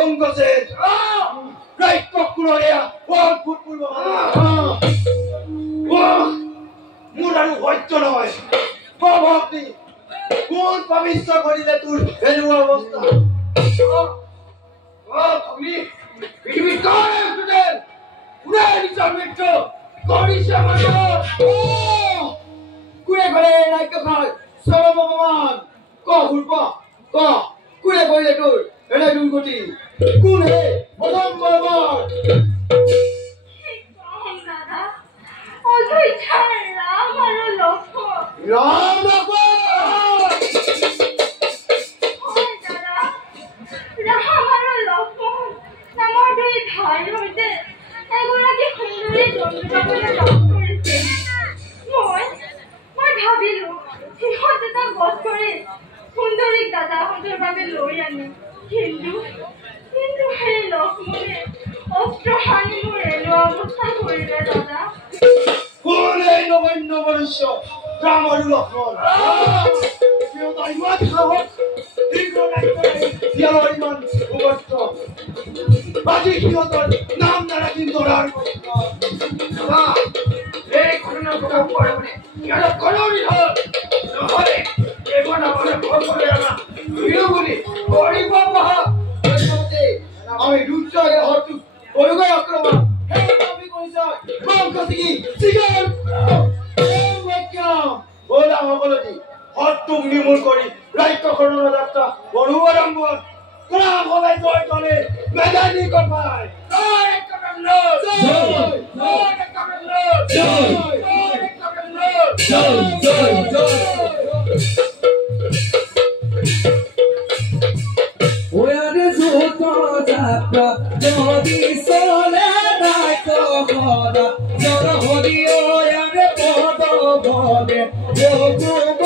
অংগজেৰ right কুকুৰেয়া ওৰ fruitful মোৰ আৰু সত্য নহয় ভক্তি কোন পবিত্ৰ কৰিলে তোৰ এনেকুৱা অৱস্থা ভগ্নী পৃথিৱীত কোনে নিজৰ মৃত্যু কৰিছে কোনে কৰে ৰাজ্য খায় চৰম অপমান ক কোনে কৰিলে তোৰ এনে দুৰ্গতি কোন হে প্ৰথম বলবান ৰাম সুন্দৰী দাদা সুন্দৰ ভাবে লৈ আনি কিন্তু সেই লক্ষ্মণে অস্ত্ৰ হানি মোৰ এলো অৱস্থা কৰিলে দাদা কোন এই নগণ্য মনুষ্য ৰাম আৰু লক্ষ্মণ ইমান সাহস ইমান উপস্থ বাজি সিহঁতৰ নাম নাৰাখিম ধৰাৰ এই ঘটনাৰ কথা পৰে মানে সিহঁতক কলনি হ'ল নহ'লে এইখন আমাৰ ঘৰ কৰে আমাৰ বিৰোগুনি কৰিব আমি দুটাই হয়তো বলগৈ আক্ৰমণ সেই আমি কৰিছা বংশী চিগাৰ বলা সকলটি হত্যুক নিমূল কৰি ৰাজ্যখনৰ যাত্ৰা বড়ো আৰম্ভণ কৰা সদায় জয় তলে মেদানী কপাই Yo